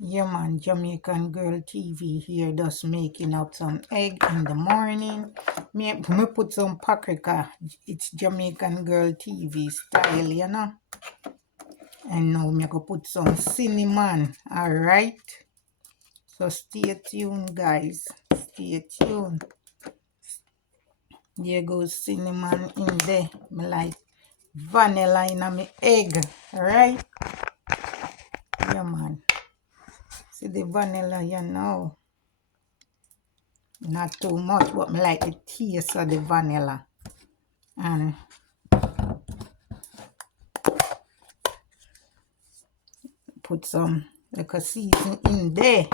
Yeah, man, Jamaican Girl TV here, just making up some egg in the morning. Me put some paprika. It's Jamaican Girl TV style, you know. And now me go put some cinnamon, alright? So stay tuned, guys. Stay tuned. There goes cinnamon in there. Me like vanilla in my egg, alright? Yeah, man. See the vanilla, you know. Not too much, but me like the taste of the vanilla. And put some little season in there.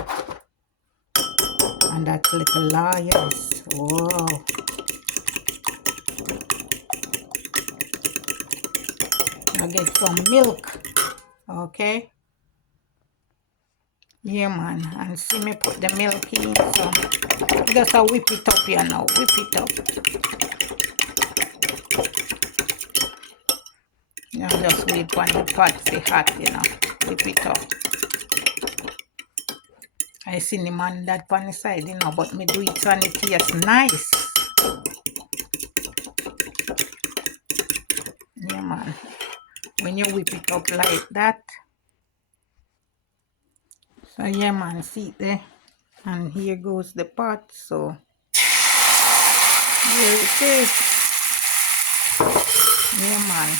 And that's little layers. Whoa. I get some milk. Okay. Yeah, man. And see me put the milk in. So just a whip it up here now. Whip it up. Now just wait for the pot to hot, you know. Whip it up. I cinnamon that on the side, you know, but me do it so it tastes nice. Yeah, man. When you whip it up like that. So yeah, man, see it there. And here goes the pot. So here it is. Yeah, man.